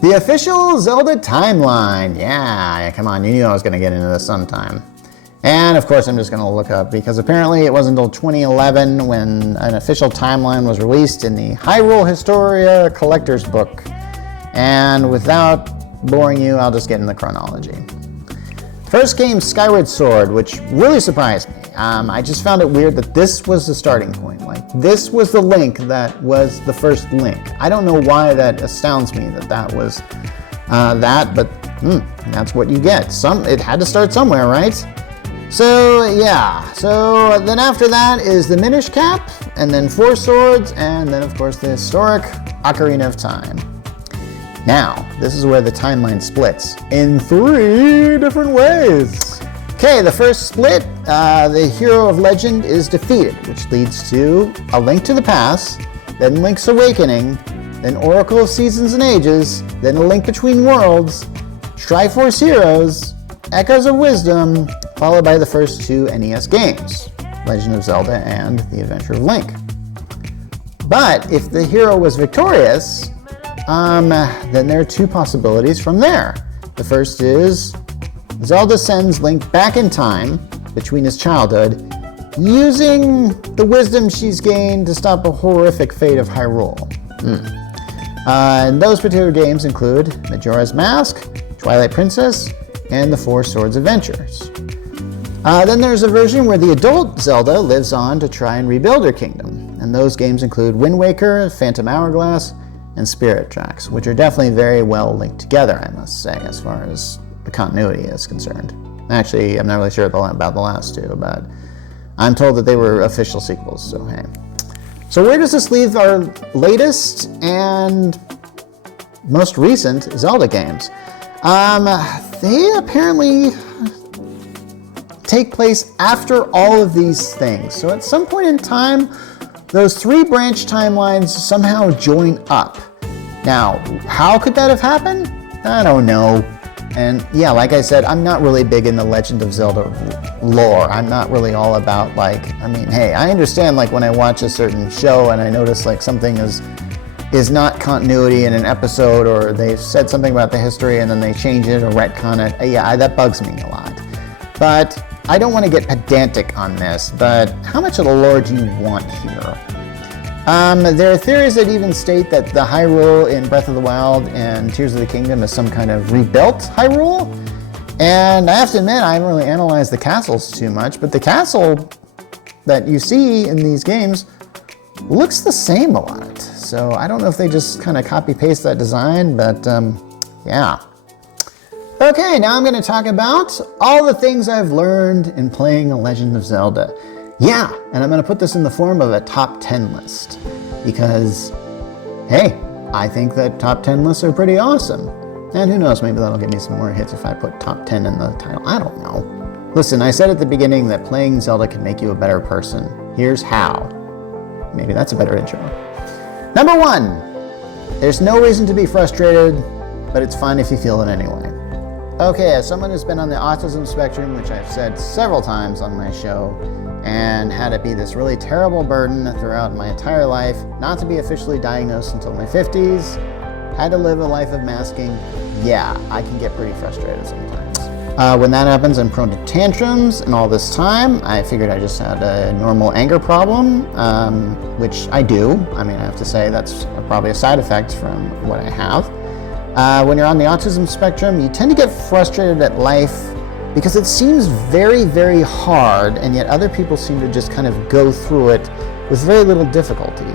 The official Zelda timeline. Yeah, come on, you knew I was going to get into this sometime. And of course, I'm just going to look up because apparently it wasn't until 2011 when an official timeline was released in the Hyrule Historia Collector's Book. And without boring you, I'll just get in the chronology. First came Skyward Sword, which really surprised me. I just found it weird that this was the starting point. Like, this was the link that was the first link. I don't know why that astounds me that was that, but that's what you get. It had to start somewhere, right? So, yeah. So then after that is the Minish Cap, and then Four Swords, and then, of course, the historic Ocarina of Time. Now, this is where the timeline splits in 3 different ways. Okay, the first split, the hero of legend is defeated, which leads to A Link to the Past, then Link's Awakening, then Oracle of Seasons and Ages, then A Link Between Worlds, Triforce Heroes, Echoes of Wisdom, followed by the first 2 NES games, Legend of Zelda and The Adventure of Link. But if the hero was victorious, then there are 2 possibilities from there. The first is Zelda sends Link back in time between his childhood, using the wisdom she's gained to stop a horrific fate of Hyrule. And those particular games include Majora's Mask, Twilight Princess, and the Four Swords Adventures. Then there's a version where the adult Zelda lives on to try and rebuild her kingdom. And those games include Wind Waker, Phantom Hourglass, and Spirit Tracks, which are definitely very well linked together, I must say, as far as the continuity is concerned. Actually, I'm not really sure about the last 2, but I'm told that they were official sequels, so hey. So where does this leave our latest and most recent Zelda games? They apparently take place after all of these things. So at some point in time, those 3 branch timelines somehow join up. Now, how could that have happened? I don't know. And yeah, like I said, I'm not really big in the Legend of Zelda lore. I'm not really all about hey, I understand when I watch a certain show and I notice something is not continuity in an episode, or they've said something about the history and then they change it or retcon it. Yeah, that bugs me a lot. But I don't want to get pedantic on this, but how much of the lore do you want here? There are theories that even state that the Hyrule in Breath of the Wild and Tears of the Kingdom is some kind of rebuilt Hyrule. And I have to admit, I haven't really analyzed the castles too much, but the castle that you see in these games looks the same a lot. So I don't know if they just kind of copy-paste that design, but yeah. Okay, now I'm going to talk about all the things I've learned in playing A Legend of Zelda. Yeah, and I'm going to put this in the form of a top 10 list because, hey, I think that top 10 lists are pretty awesome. And who knows, maybe that'll give me some more hits if I put top 10 in the title. I don't know. Listen, I said at the beginning that playing Zelda can make you a better person. Here's how. Maybe that's a better intro. Number 1, there's no reason to be frustrated, but it's fun if you feel it anyway. Okay, as someone who's been on the autism spectrum, which I've said several times on my show, and had it be this really terrible burden throughout my entire life, not to be officially diagnosed until my 50s, had to live a life of masking, yeah, I can get pretty frustrated sometimes. When that happens, I'm prone to tantrums, and all this time, I figured I just had a normal anger problem, which I do. I mean, I have to say that's probably a side effect from what I have. When you're on the autism spectrum, you tend to get frustrated at life because it seems very, very hard, and yet other people seem to just kind of go through it with very little difficulty.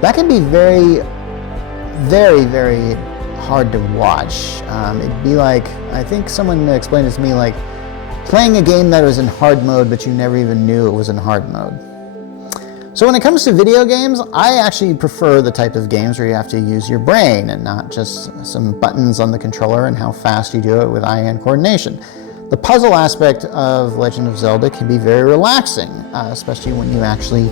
That can be very, very, very hard to watch. It'd be like, I think someone explained it to me, like playing a game that was in hard mode, but you never even knew it was in hard mode. So when it comes to video games, I actually prefer the type of games where you have to use your brain and not just some buttons on the controller and how fast you do it with eye-hand coordination. The puzzle aspect of Legend of Zelda can be very relaxing, especially when you actually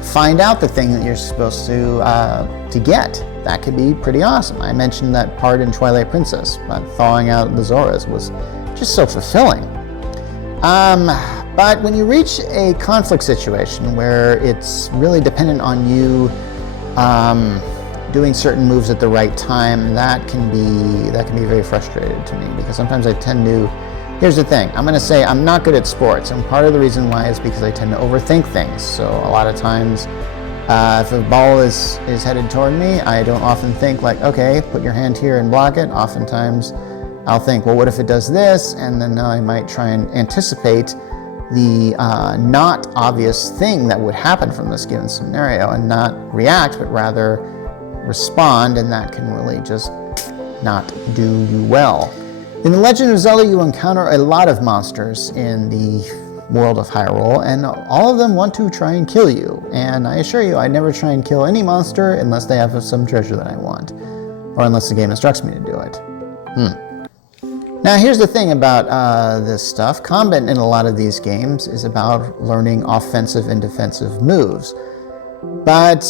find out the thing that you're supposed to get. That could be pretty awesome. I mentioned that part in Twilight Princess, thawing out the Zoras was just so fulfilling. But when you reach a conflict situation where it's really dependent on you doing certain moves at the right time, that can be very frustrating to me, because sometimes I tend to, here's the thing, I'm going to say I'm not good at sports, and part of the reason why is because I tend to overthink things. So a lot of times, if a ball is headed toward me, I don't often think like, okay, put your hand here and block it. Oftentimes I'll think, well, what if it does this? And then I might try and anticipate the not obvious thing that would happen from this given scenario, and not react, but rather respond, and that can really just not do you well. In The Legend of Zelda, you encounter a lot of monsters in the world of Hyrule, and all of them want to try and kill you. And I assure you, I never try and kill any monster unless they have some treasure that I want, or unless the game instructs me to do it. Now here's the thing about this stuff. Combat in a lot of these games is about learning offensive and defensive moves. But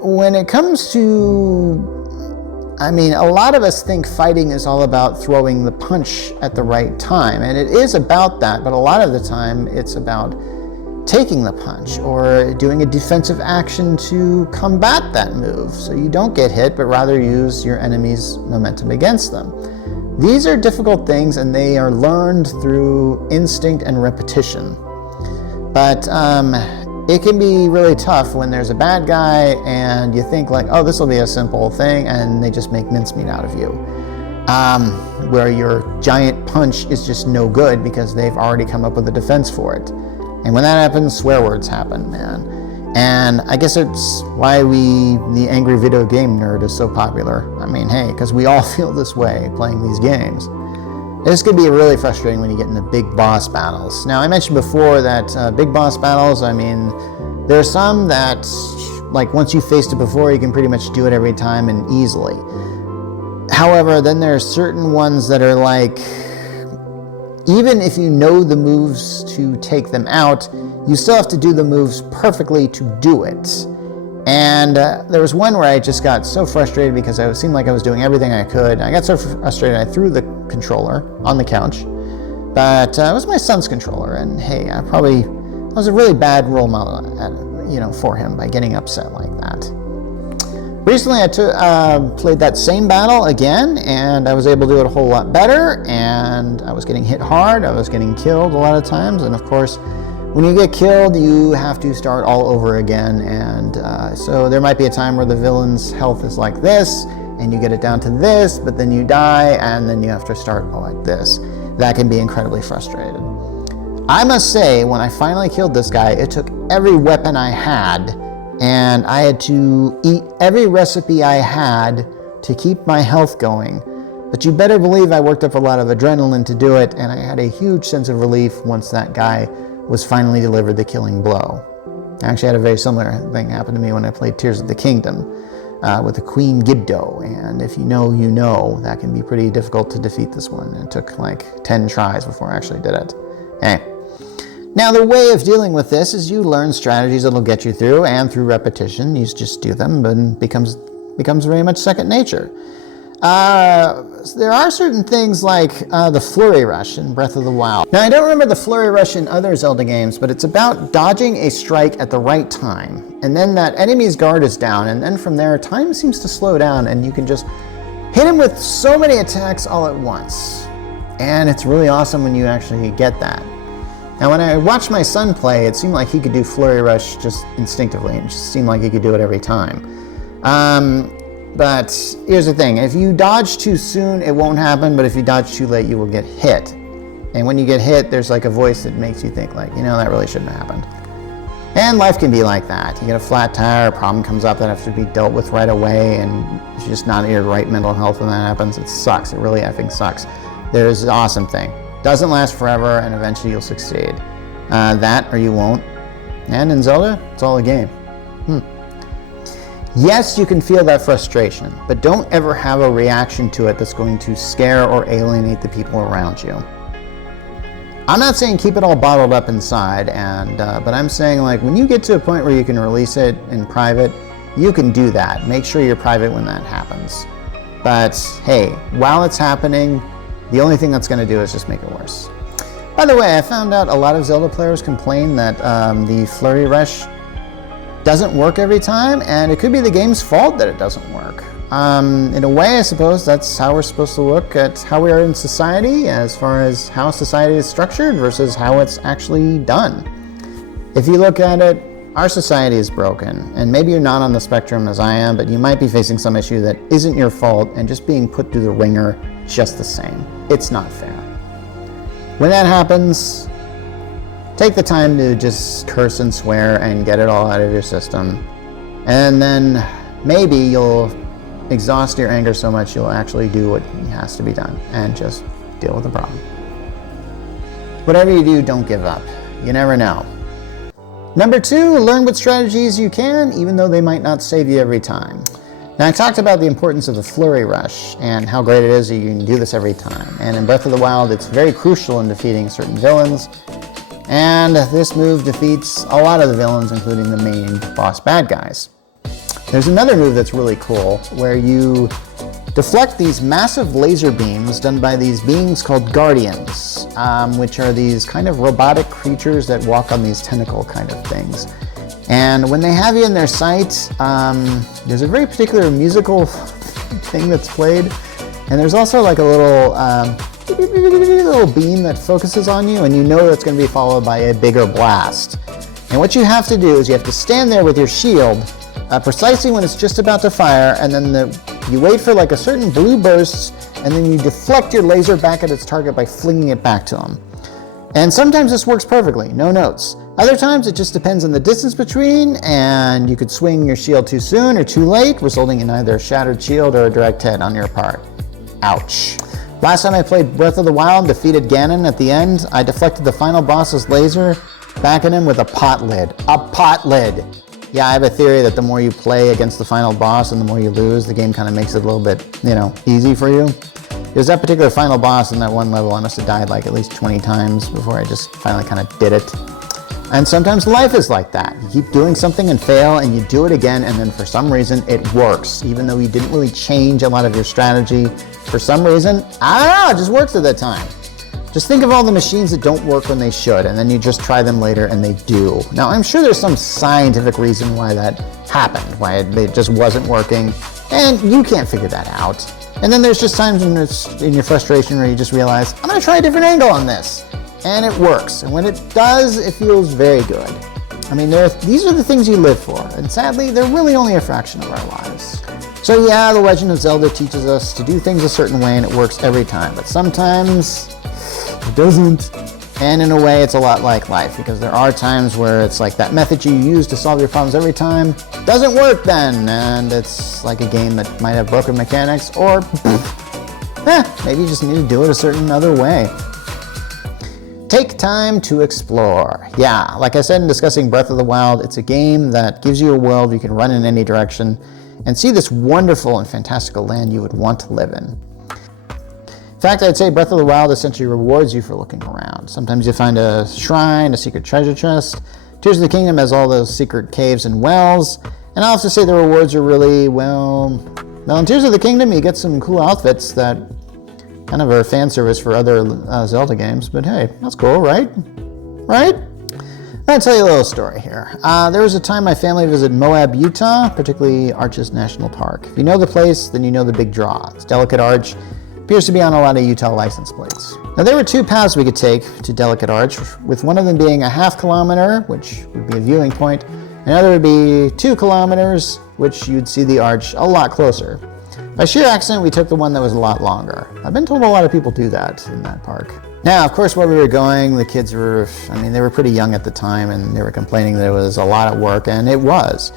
when it comes to, I mean, a lot of us think fighting is all about throwing the punch at the right time, and it is about that, but a lot of the time it's about taking the punch or doing a defensive action to combat that move so you don't get hit, but rather use your enemy's momentum against them. These are difficult things, and they are learned through instinct and repetition. But it can be really tough when there's a bad guy and you think like, oh, this will be a simple thing, and they just make mincemeat out of you. Where your giant punch is just no good because they've already come up with a defense for it. And when that happens, swear words happen, man. And I guess it's why the angry video game nerd is so popular. I mean, hey, because we all feel this way playing these games. This could be really frustrating when you get into big boss battles. Now, I mentioned before that big boss battles, I mean, there are some that, like, once you've faced it before, you can pretty much do it every time and easily. However, then there are certain ones that are like, even if you know the moves to take them out, you still have to do the moves perfectly to do it. And there was one where I just got so frustrated because it seemed like I was doing everything I could. I got so frustrated I threw the controller on the couch. But it was my son's controller, and hey, I was a really bad role model for him by getting upset like that. Recently I played that same battle again, and I was able to do it a whole lot better, and I was getting hit hard, I was getting killed a lot of times, and of course, when you get killed, you have to start all over again, and so there might be a time where the villain's health is like this, and you get it down to this, but then you die, and then you have to start like this. That can be incredibly frustrating. I must say, when I finally killed this guy, it took every weapon I had, and I had to eat every recipe I had to keep my health going. But you better believe I worked up a lot of adrenaline to do it, and I had a huge sense of relief once that guy was finally delivered the killing blow. I actually had a very similar thing happen to me when I played Tears of the Kingdom with the Queen Gibdo, and if you know, you know, that can be pretty difficult to defeat this one. It took like 10 tries before I actually did it. Anyway. Now, the way of dealing with this is you learn strategies that'll get you through, and through repetition, you just do them, and becomes very much second nature. There are certain things like the Flurry Rush in Breath of the Wild. Now, I don't remember the Flurry Rush in other Zelda games, but it's about dodging a strike at the right time, and then that enemy's guard is down, and then from there, time seems to slow down, and you can just hit him with so many attacks all at once. And it's really awesome when you actually get that. Now, when I watched my son play, it seemed like he could do Flurry Rush just instinctively. It just seemed like he could do it every time. But here's the thing. If you dodge too soon, it won't happen. But if you dodge too late, you will get hit. And when you get hit, there's like a voice that makes you think like, that really shouldn't have happened. And life can be like that. You get a flat tire, a problem comes up that has to be dealt with right away, and if you're just not in your right mental health when that happens, it sucks. It really effing sucks. There's an awesome thing. Doesn't last forever, and eventually you'll succeed. That or you won't. And in Zelda, it's all a game. Yes, you can feel that frustration, but don't ever have a reaction to it that's going to scare or alienate the people around you. I'm not saying keep it all bottled up inside, but I'm saying like when you get to a point where you can release it in private, you can do that. Make sure you're private when that happens. But hey, while it's happening, the only thing that's going to do is just make it worse. By the way, I found out a lot of Zelda players complain that the Flurry Rush doesn't work every time, and it could be the game's fault that it doesn't work. In a way, I suppose that's how we're supposed to look at how we are in society, as far as how society is structured versus how it's actually done. If you look at it, our society is broken, and maybe you're not on the spectrum as I am, but you might be facing some issue that isn't your fault and just being put through the ringer just the same. It's not fair. When that happens, take the time to just curse and swear and get it all out of your system. And then maybe you'll exhaust your anger so much you'll actually do what has to be done and just deal with the problem. Whatever you do, don't give up. You never know. Number 2, learn what strategies you can, even though they might not save you every time. Now, I talked about the importance of the flurry rush and how great it is that you can do this every time. And in Breath of the Wild, it's very crucial in defeating certain villains. And this move defeats a lot of the villains, including the main boss bad guys. There's another move that's really cool, where you deflect these massive laser beams done by these beings called guardians, which are these kind of robotic creatures that walk on these tentacle kind of things. And when they have you in their sight, there's a very particular musical thing that's played, and there's also like a little beam that focuses on you, and you know that's going to be followed by a bigger blast. And what you have to do is you have to stand there with your shield precisely when it's just about to fire, and then you wait for like a certain blue burst, and then you deflect your laser back at its target by flinging it back to them. And sometimes this works perfectly, no notes. Other times it just depends on the distance between, and you could swing your shield too soon or too late, resulting in either a shattered shield or a direct hit on your part. Ouch. Last time I played Breath of the Wild and defeated Ganon at the end, I deflected the final boss's laser back at him with a pot lid. A pot lid! Yeah, I have a theory that the more you play against the final boss and the more you lose, the game kind of makes it a little bit, easy for you. There's that particular final boss in that one level, I must have died like at least 20 times before I just finally kind of did it. And sometimes life is like that. You keep doing something and fail, and you do it again, and then for some reason it works. Even though you didn't really change a lot of your strategy, for some reason, I don't know, it just works at that time. Just think of all the machines that don't work when they should, and then you just try them later and they do. Now, I'm sure there's some scientific reason why that happened, why it just wasn't working, and you can't figure that out. And then there's just times when it's in your frustration where you just realize, I'm gonna try a different angle on this. And it works. And when it does, it feels very good. I mean, these are the things you live for. And sadly, they're really only a fraction of our lives. So yeah, The Legend of Zelda teaches us to do things a certain way and it works every time. But sometimes it doesn't. And in a way, it's a lot like life, because there are times where it's like that method you use to solve your problems every time doesn't work then. And it's like a game that might have broken mechanics, or maybe you just need to do it a certain other way. Take time to explore. Yeah, like I said in discussing Breath of the Wild, it's a game that gives you a world you can run in any direction and see this wonderful and fantastical land you would want to live in. In fact, I'd say Breath of the Wild essentially rewards you for looking around. Sometimes you find a shrine, a secret treasure chest. Tears of the Kingdom has all those secret caves and wells. And I'll have to say the rewards are really, well, in Tears of the Kingdom you get some cool outfits that kind of are fan service for other Zelda games, but hey, that's cool, right? Right? I'm going to tell you a little story here. There was a time my family visited Moab, Utah, particularly Arches National Park. If you know the place, then you know the big draw. It's Delicate Arch. Appears to be on a lot of Utah license plates. Now, there were two paths we could take to Delicate Arch, with one of them being a half kilometer, which would be a viewing point. Another would be 2 kilometers, which you'd see the arch a lot closer. By sheer accident, we took the one that was a lot longer. I've been told a lot of people do that in that park. Now, of course, where we were going, the kids were, they were pretty young at the time, and they were complaining that it was a lot of work, and it was.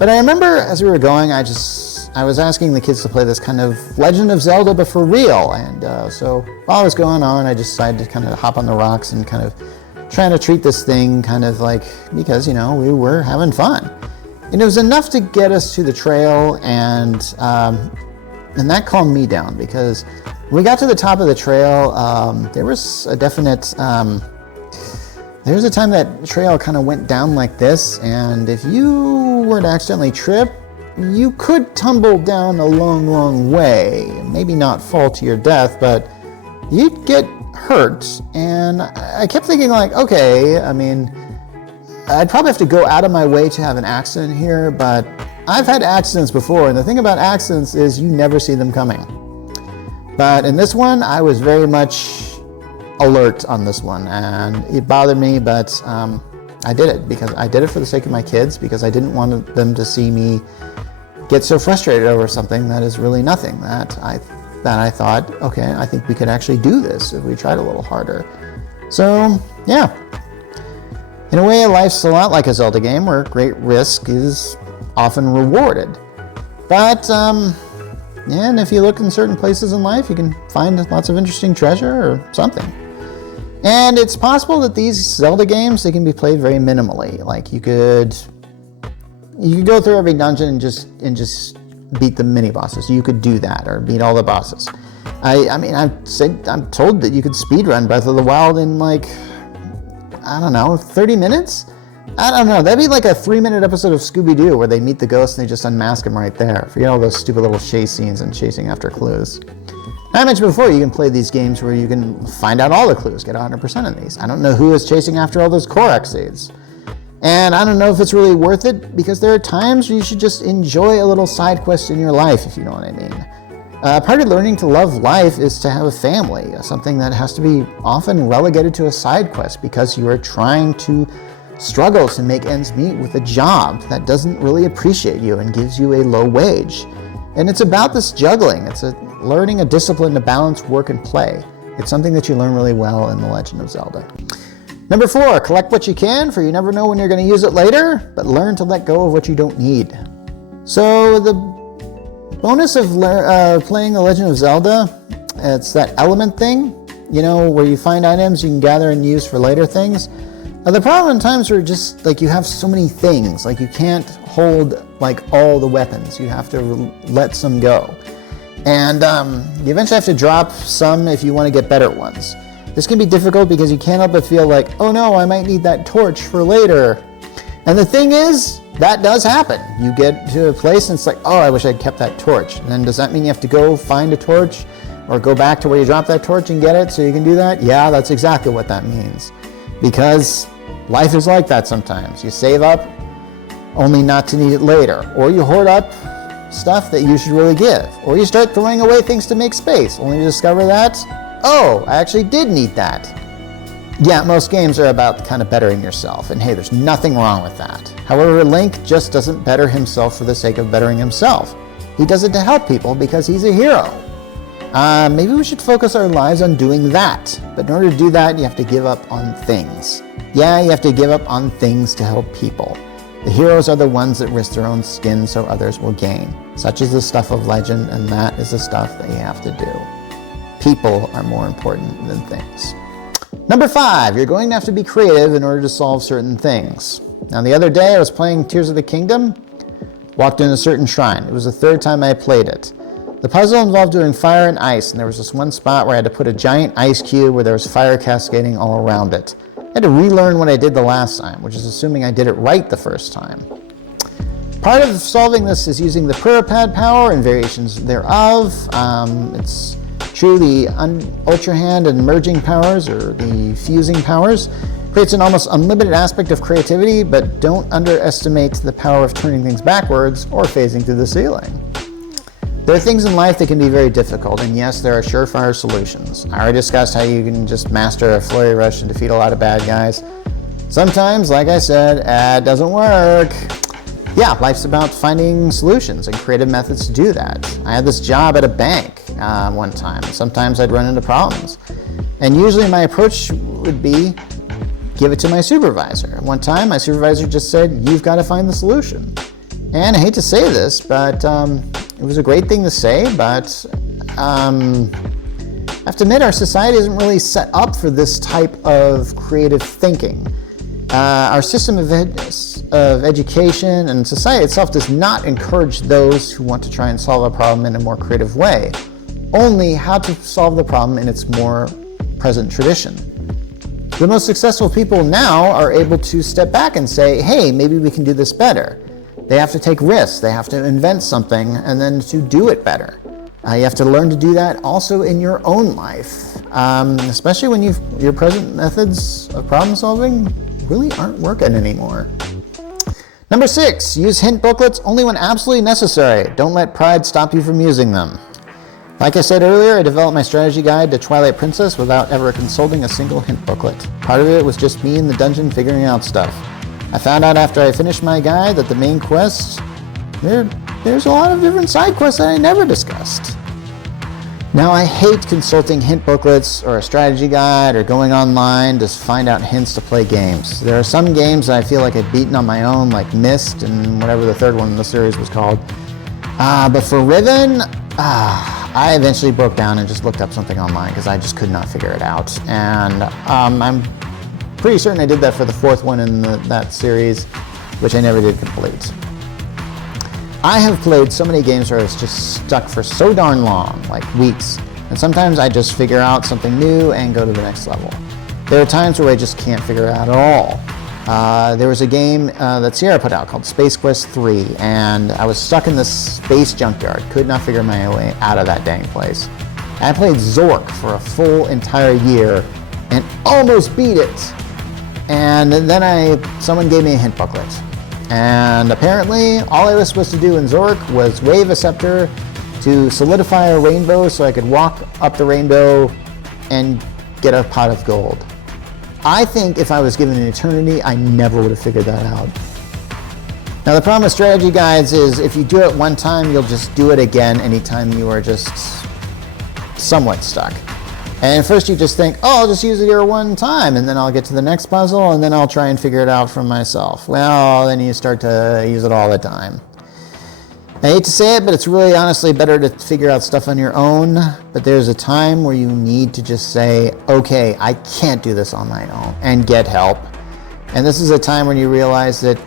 But I remember as we were going, I was asking the kids to play this kind of Legend of Zelda, but for real. And so while I was going on, I decided to kind of hop on the rocks and kind of trying to treat this thing kind of like, because, we were having fun. And it was enough to get us to the trail, and that calmed me down, because when we got to the top of the trail, there was a definite, there was a time that trail kind of went down like this, and if you were to accidentally trip, you could tumble down a long, long way. Maybe not fall to your death, but you'd get hurt. And I kept thinking like, okay, I'd probably have to go out of my way to have an accident here, but I've had accidents before, and the thing about accidents is you never see them coming. But in this one, I was very much alert on this one, and it bothered me, but I did it because I did it for the sake of my kids, because I didn't want them to see me get so frustrated over something that is really nothing, that I thought, okay, I think we could actually do this if we tried a little harder. So, yeah. In a way, life's a lot like a Zelda game where great risk is often rewarded. But, yeah, and if you look in certain places in life, you can find lots of interesting treasure or something. And it's possible that these Zelda games, they can be played very minimally. Like you could go through every dungeon and just beat the mini bosses. You could do that, or beat all the bosses. I mean, I'm told that you could speedrun Breath of the Wild in like, I don't know, 30 minutes? I don't know. That'd be like a 3-minute episode of Scooby-Doo where they meet the ghost and they just unmask him right there. Forget all those stupid little chase scenes and chasing after clues. I mentioned before, you can play these games where you can find out all the clues, get 100% of these. I don't know who is chasing after all those Korok seeds. And I don't know if it's really worth it, because there are times where you should just enjoy a little side quest in your life, if you know what I mean. Part of learning to love life is to have a family, something that has to be often relegated to a side quest because you are trying to struggle to make ends meet with a job that doesn't really appreciate you and gives you a low wage. And it's about this juggling. It's learning a discipline to balance work and play. It's something that you learn really well in The Legend of Zelda. Number 4, collect what you can, for you never know when you're going to use it later, but learn to let go of what you don't need. So the bonus of playing The Legend of Zelda, it's that element thing, you know, where you find items you can gather and use for later things. The problem in times where just like you have so many things, like you can't hold like all the weapons. You have to let some go. And you eventually have to drop some if you want to get better ones. This can be difficult because you can't help but feel like, oh no, I might need that torch for later. And the thing is, that does happen. You get to a place and it's like, oh, I wish I'd kept that torch. And then does that mean you have to go find a torch or go back to where you dropped that torch and get it so you can do that? Yeah, that's exactly what that means. Because life is like that sometimes. You save up only not to need it later. Or you hoard up stuff that you should really give. Or you start throwing away things to make space, only to discover that, oh, I actually did need that. Yeah, most games are about kind of bettering yourself, and hey, there's nothing wrong with that. However, Link just doesn't better himself for the sake of bettering himself. He does it to help people because he's a hero. Maybe we should focus our lives on doing that, but in order to do that, you have to give up on things. Yeah, you have to give up on things to help people. The heroes are the ones that risk their own skin so others will gain. Such is the stuff of legend, and that is the stuff that you have to do. People are more important than things. Number 5, you're going to have to be creative in order to solve certain things. Now, the other day I was playing Tears of the Kingdom, walked in a certain shrine. It was the 3rd time I played it. The puzzle involved doing fire and ice, and there was this one spot where I had to put a giant ice cube where there was fire cascading all around it. I had to relearn what I did the last time, which is assuming I did it right the first time. Part of solving this is using the Puripad power and variations thereof. It's true, the Ultra Hand and merging powers, or the fusing powers, creates an almost unlimited aspect of creativity, but don't underestimate the power of turning things backwards or phasing through the ceiling. There are things in life that can be very difficult, and yes, there are surefire solutions. I already discussed how you can just master a flurry rush and defeat a lot of bad guys. Sometimes, like I said, it doesn't work. Yeah, life's about finding solutions and creative methods to do that. I had this job at a bank one time. Sometimes I'd run into problems. And usually my approach would be, give it to my supervisor. One time my supervisor just said, you've got to find the solution. And I hate to say this, but it was a great thing to say, but I have to admit our society isn't really set up for this type of creative thinking. Our system of education and society itself does not encourage those who want to try and solve a problem in a more creative way, only how to solve the problem in its more present tradition. The most successful people now are able to step back and say, hey, maybe we can do this better. They have to take risks, they have to invent something, and then to do it better. You have to learn to do that also in your own life, especially when your present methods of problem solving really aren't working anymore. Number 6, use hint booklets only when absolutely necessary. Don't let pride stop you from using them. Like I said earlier, I developed my strategy guide to Twilight Princess without ever consulting a single hint booklet. Part of it was just me in the dungeon figuring out stuff. I found out after I finished my guide that the main quests, there's a lot of different side quests that I never discussed. Now, I hate consulting hint booklets or a strategy guide or going online to find out hints to play games. There are some games that I feel like I've beaten on my own, like Myst and whatever the third one in the series was called. But for Riven, I eventually broke down and just looked up something online because I just could not figure it out. And I'm pretty certain I did that for the fourth one in that series, which I never did complete. I have played so many games where I was just stuck for so darn long, like weeks, and sometimes I just figure out something new and go to the next level. There are times where I just can't figure it out at all. There was a game that Sierra put out called Space Quest 3, and I was stuck in this space junkyard, could not figure my way out of that dang place. I played Zork for a full entire year and almost beat it. And then someone gave me a hint booklet. And apparently, all I was supposed to do in Zork was wave a scepter to solidify a rainbow so I could walk up the rainbow and get a pot of gold. I think if I was given an eternity, I never would have figured that out. Now, the problem with strategy guides is if you do it one time, you'll just do it again anytime you are just somewhat stuck. And first you just think, oh, I'll just use it here one time, and then I'll get to the next puzzle, and then I'll try and figure it out for myself. Well, then you start to use it all the time. I hate to say it, but it's really honestly better to figure out stuff on your own. But there's a time where you need to just say, okay, I can't do this on my own, and get help. And this is a time when you realize that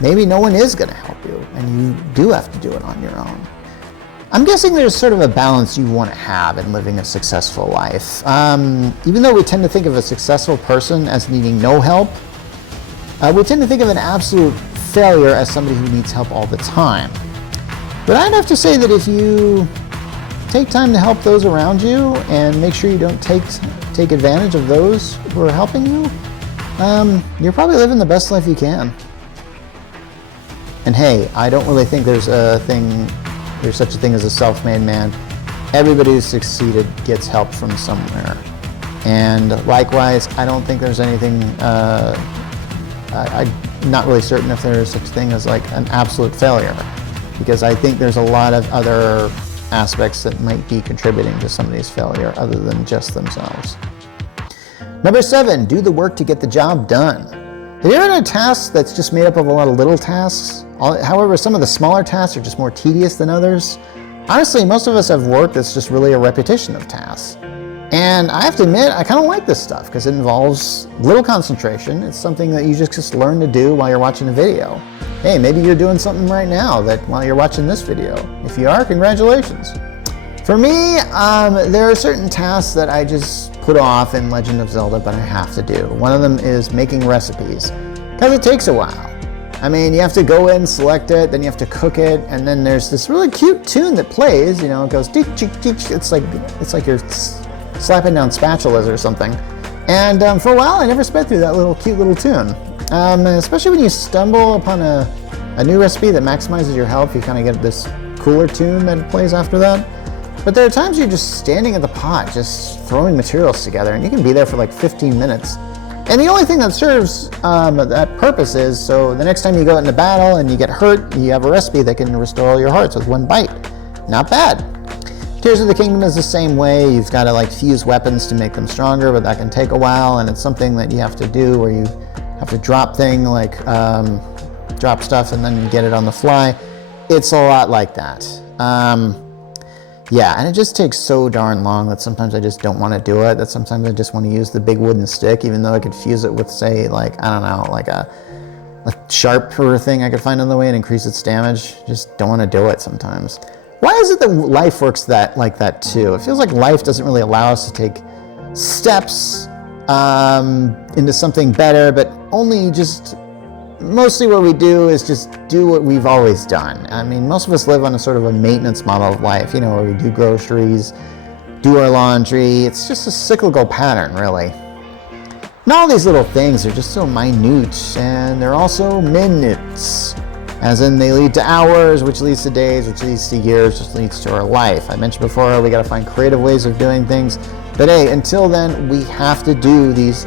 maybe no one is going to help you, and you do have to do it on your own. I'm guessing there's sort of a balance you want to have in living a successful life. Even though we tend to think of a successful person as needing no help, we tend to think of an absolute failure as somebody who needs help all the time. But I'd have to say that if you take time to help those around you and make sure you don't take advantage of those who are helping you, you're probably living the best life you can. And hey, I don't really think there's such a thing as a self-made man. Everybody who's succeeded gets help from somewhere. And likewise, I don't think there's anything, I'm not really certain if there is such a thing as like an absolute failure, because I think there's a lot of other aspects that might be contributing to somebody's failure other than just themselves. Number 7, do the work to get the job done. Have you ever done a task that's just made up of a lot of little tasks? However, some of the smaller tasks are just more tedious than others. Honestly, most of us have work that's just really a repetition of tasks. And I have to admit, I kind of like this stuff because it involves little concentration. It's something that you just learn to do while you're watching a video. Hey, maybe you're doing something right now while you're watching this video. If you are, congratulations. For me, there are certain tasks that I just put off in Legend of Zelda, but I have to do. One of them is making recipes, because it takes a while. I mean, you have to go in, select it, then you have to cook it, and then there's this really cute tune that plays, it goes tick, tick, tick. It's like you're slapping down spatulas or something. And for a while, I never sped through that cute little tune. Especially when you stumble upon a new recipe that maximizes your health, you kind of get this cooler tune that plays after that. But there are times you're just standing at the pot, just throwing materials together, and you can be there for like 15 minutes. And the only thing that serves that purpose is, so the next time you go into battle and you get hurt, you have a recipe that can restore all your hearts with one bite. Not bad. Tears of the Kingdom is the same way. You've got to fuse weapons to make them stronger, but that can take a while, and it's something that you have to do where you have to drop stuff and then get it on the fly. It's a lot like that. Yeah, and it just takes so darn long that sometimes I just don't want to do it, that sometimes I just want to use the big wooden stick, even though I could fuse it with, say, a sharper thing I could find on the way and increase its damage. Just don't want to do it sometimes. Why is it that life works like that too? It feels like life doesn't really allow us to take steps into something better, but only just mostly what we do is just do what we've always done. I mean, most of us live on a sort of a maintenance model of life, where we do groceries, do our laundry. It's just a cyclical pattern, really. And all these little things are just so minute, and they're also minutes. As in, they lead to hours, which leads to days, which leads to years, which leads to our life. I mentioned before, we got to find creative ways of doing things. But hey, until then, we have to do these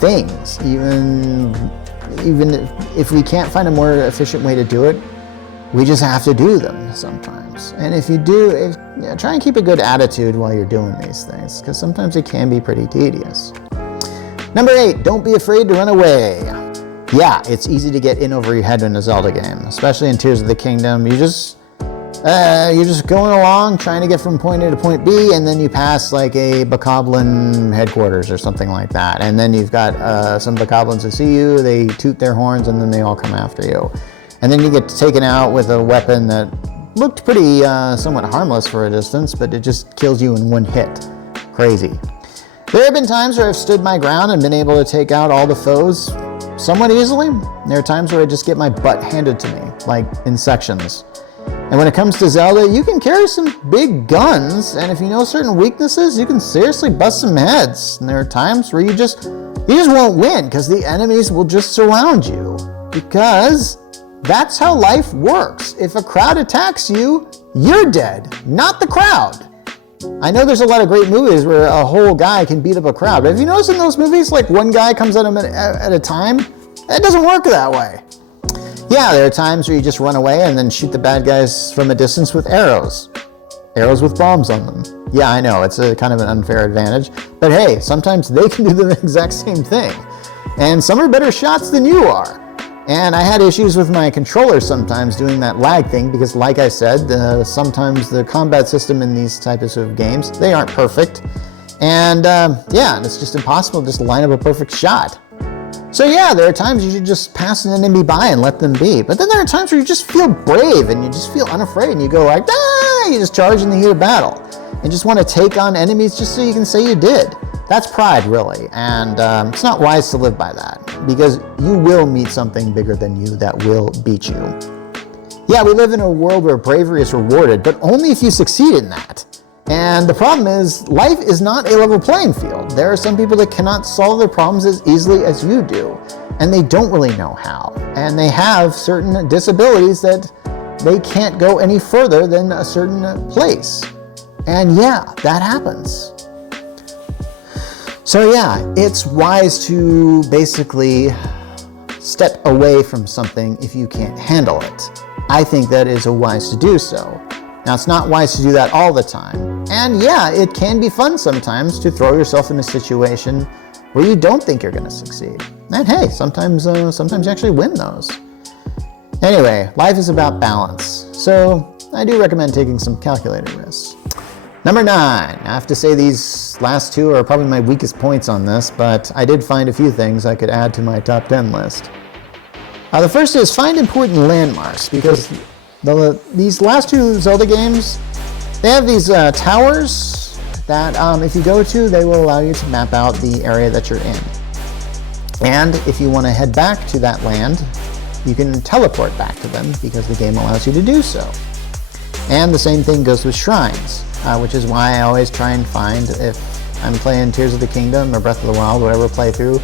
things. Even if we can't find a more efficient way to do it, we just have to do them sometimes. And if you do, try and keep a good attitude while you're doing these things, because sometimes it can be pretty tedious. Number 8, don't be afraid to run away. Yeah, it's easy to get in over your head in a Zelda game, especially in Tears of the Kingdom. You're just going along, trying to get from point A to point B, and then you pass like a bokoblin headquarters or something like that. And then you've got some bokoblins that see you, they toot their horns, and then they all come after you. And then you get taken out with a weapon that looked pretty somewhat harmless for a distance, but it just kills you in one hit. Crazy. There have been times where I've stood my ground and been able to take out all the foes somewhat easily. There are times where I just get my butt handed to me, like in sections. And when it comes to Zelda, you can carry some big guns, and if you know certain weaknesses, you can seriously bust some heads. And there are times where you just won't win, because the enemies will just surround you. Because that's how life works. If a crowd attacks you, you're dead, not the crowd. I know there's a lot of great movies where a whole guy can beat up a crowd, but have you noticed in those movies, like one guy comes at him at a time? It doesn't work that way. Yeah, there are times where you just run away and then shoot the bad guys from a distance with arrows. Arrows with bombs on them. Yeah, I know, it's a kind of an unfair advantage, but hey, sometimes they can do the exact same thing. And some are better shots than you are. And I had issues with my controller sometimes doing that lag thing because, like I said, sometimes the combat system in these types of games, they aren't perfect. And yeah, it's just impossible to just line up a perfect shot. So yeah, there are times you should just pass an enemy by and let them be. But then there are times where you just feel brave and you just feel unafraid and you go like, ah, you just charge in the heat of battle. And just want to take on enemies just so you can say you did. That's pride, really, and it's not wise to live by that, because you will meet something bigger than you that will beat you. Yeah, we live in a world where bravery is rewarded, but only if you succeed in that. And the problem is, life is not a level playing field. There are some people that cannot solve their problems as easily as you do, and they don't really know how. And they have certain disabilities that they can't go any further than a certain place. And yeah, that happens. So yeah, it's wise to basically step away from something if you can't handle it. I think that is wise to do so. Now, it's not wise to do that all the time. And yeah, it can be fun sometimes to throw yourself in a situation where you don't think you're going to succeed. And hey, sometimes you actually win those. Anyway, life is about balance. So I do recommend taking some calculated risks. Number 9, I have to say these last two are probably my weakest points on this, but I did find a few things I could add to my top 10 list. The first is find important landmarks, because these last two Zelda games, they have these towers that if you go to, they will allow you to map out the area that you're in. And if you want to head back to that land, you can teleport back to them because the game allows you to do so. And the same thing goes with shrines, which is why I always try and find, if I'm playing Tears of the Kingdom or Breath of the Wild, whatever playthrough,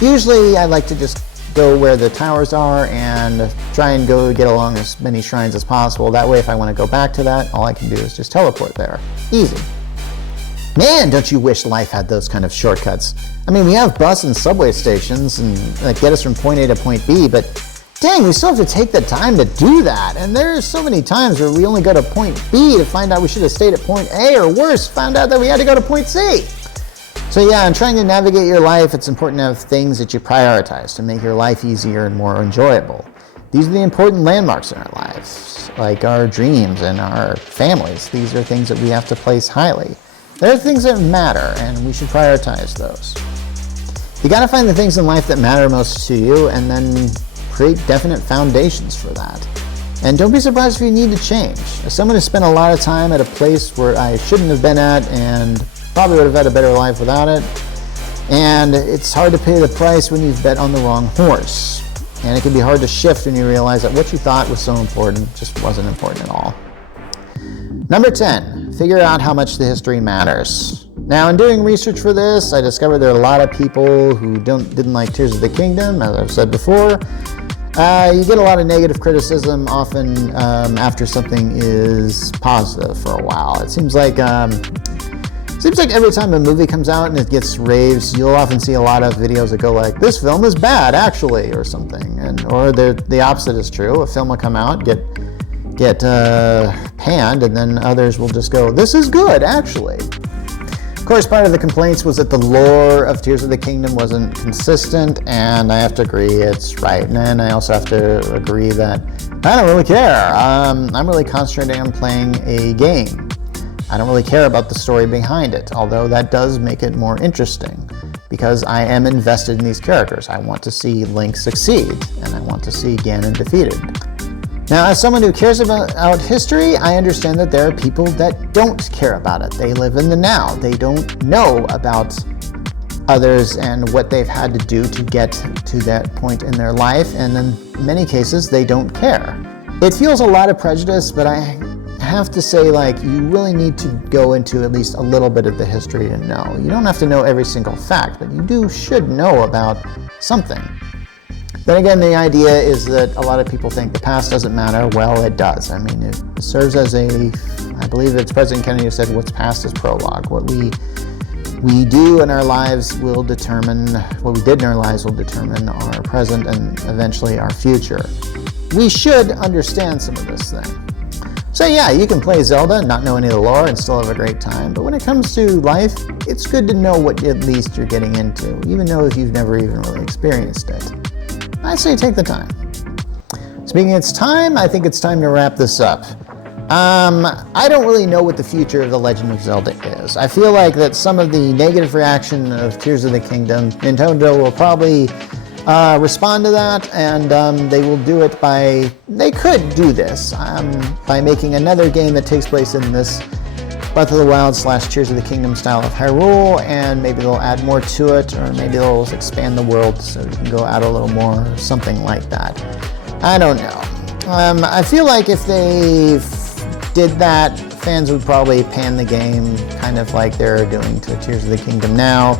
usually I like to just go where the towers are and try and go get along as many shrines as possible. That way, if I want to go back to that, all I can do is just teleport there. Easy. Man, don't you wish life had those kind of shortcuts. I mean, we have bus and subway stations and get us from point A to point B, but dang, we still have to take the time to do that. And there's so many times where we only go to point B to find out we should have stayed at point A, or worse, found out that we had to go to point C. So yeah, in trying to navigate your life, it's important to have things that you prioritize to make your life easier and more enjoyable. These are the important landmarks in our lives, like our dreams and our families. These are things that we have to place highly. There are things that matter, and we should prioritize those. You gotta find the things in life that matter most to you, and then create definite foundations for that. And don't be surprised if you need to change. As someone who spent a lot of time at a place where I shouldn't have been at and probably would have had a better life without it, and it's hard to pay the price when you've bet on the wrong horse. And it can be hard to shift when you realize that what you thought was so important just wasn't important at all. Number 10, figure out how much the history matters. Now, in doing research for this, I discovered there are a lot of people who didn't like Tears of the Kingdom, as I've said before. You get a lot of negative criticism often after something is positive for a while. It seems like every time a movie comes out and it gets raves, you'll often see a lot of videos that go like, "This film is bad, actually," or something, or the opposite is true. A film will come out, get panned, and then others will just go, "This is good, actually." Of course, part of the complaints was that the lore of Tears of the Kingdom wasn't consistent, and I have to agree it's right. And then I also have to agree that I don't really care. I'm really concentrating on playing a game. I don't really care about the story behind it, although that does make it more interesting, because I am invested in these characters. I want to see Link succeed, and I want to see Ganon defeated. Now, as someone who cares about history, I understand that there are people that don't care about it. They live in the now. They don't know about others and what they've had to do to get to that point in their life, and in many cases, they don't care. It feels a lot of prejudice, but I have to say, you really need to go into at least a little bit of the history to know. You don't have to know every single fact, but you should know about something. Then again, the idea is that a lot of people think the past doesn't matter. Well, it does. I mean, it serves as I believe it's President Kennedy who said, "What's past is prologue." What we do in our lives will determine, what we did in our lives will determine our present and eventually our future. We should understand some of this thing. So yeah, you can play Zelda, not know any of the lore, and still have a great time. But when it comes to life, it's good to know what at least you're getting into, even though if you've never even really experienced it. I say take the time. Speaking of time, I think it's time to wrap this up. I don't really know what the future of The Legend of Zelda is. I feel like that some of the negative reaction of Tears of the Kingdom, Nintendo will probably respond to that, and they will do it they could do this by making another game that takes place in this Breath of the Wild / Tears of the Kingdom style of Hyrule, and maybe they'll add more to it, or maybe they'll expand the world so you can go out a little more, or something like that. I don't know. I feel like if they did that, fans would probably pan the game, kind of like they're doing to Tears of the Kingdom now.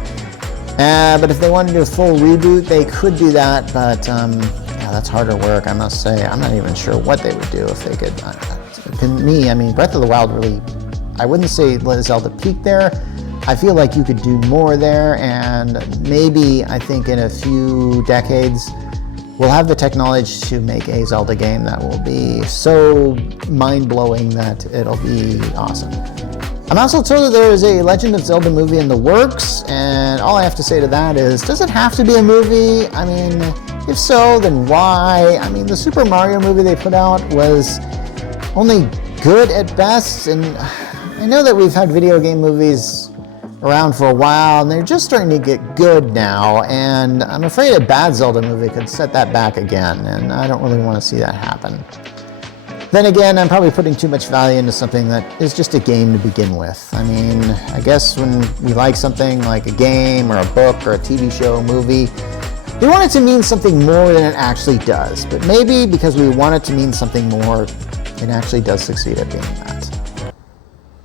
But if they wanted to do a full reboot, they could do that, but yeah, that's harder work, I must say. I'm not even sure what they would do if they could. To me, I mean, Breath of the Wild really, I wouldn't say let Zelda peak there. I feel like you could do more there, and maybe, I think in a few decades, we'll have the technology to make a Zelda game that will be so mind-blowing that it'll be awesome. I'm also told that there is a Legend of Zelda movie in the works, and all I have to say to that is, does it have to be a movie? I mean, if so, then why? I mean, the Super Mario movie they put out was only good at best, and I know that we've had video game movies around for a while, and they're just starting to get good now, and I'm afraid a bad Zelda movie could set that back again, and I don't really want to see that happen. Then again, I'm probably putting too much value into something that is just a game to begin with. I mean, I guess when we like something like a game or a book or a TV show, a movie, we want it to mean something more than it actually does. But maybe because we want it to mean something more, it actually does succeed at being that.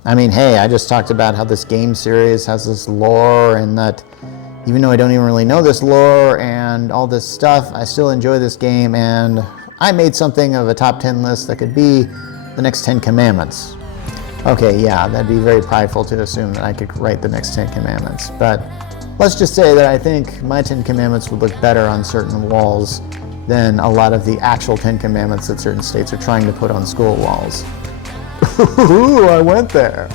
I mean, hey, I just talked about how this game series has this lore, and that even though I don't even really know this lore and all this stuff, I still enjoy this game, and I made something of a top 10 list that could be the next 10 commandments. Okay, yeah, that'd be very prideful to assume that I could write the next 10 commandments, but let's just say that I think my 10 commandments would look better on certain walls than a lot of the actual 10 commandments that certain states are trying to put on school walls. Ooh, I went there.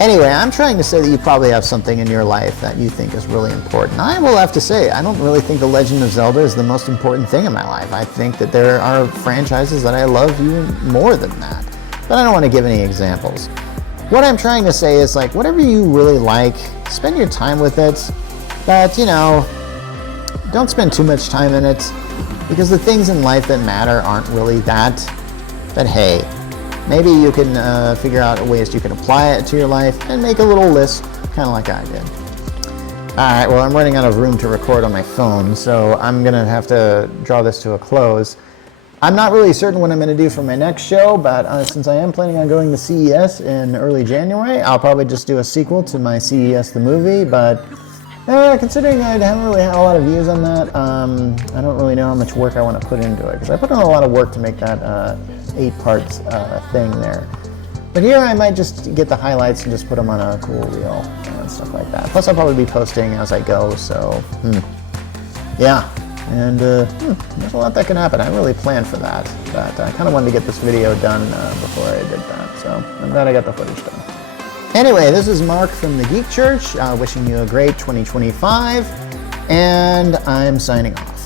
Anyway, I'm trying to say that you probably have something in your life that you think is really important. I will have to say, I don't really think The Legend of Zelda is the most important thing in my life. I think that there are franchises that I love even more than that. But I don't want to give any examples. What I'm trying to say is, whatever you really like, spend your time with it. But, don't spend too much time in it, because the things in life that matter aren't really that. But hey, maybe you can figure out ways you can apply it to your life and make a little list, kind of like I did. Alright, well, I'm running out of room to record on my phone, so I'm going to have to draw this to a close. I'm not really certain what I'm going to do for my next show, but since I am planning on going to CES in early January, I'll probably just do a sequel to my CES the movie, but considering I haven't really had a lot of views on that, I don't really know how much work I want to put into it, because I put in a lot of work to make that 8-part thing there. But here I might just get the highlights and just put them on a cool reel and stuff like that. Plus I'll probably be posting as I go, so yeah. And there's a lot that can happen. I really planned for that, but I kind of wanted to get this video done before I did that, so I'm glad I got the footage done. Anyway, this is Mark from The Geek Church, wishing you a great 2025, and I'm signing off.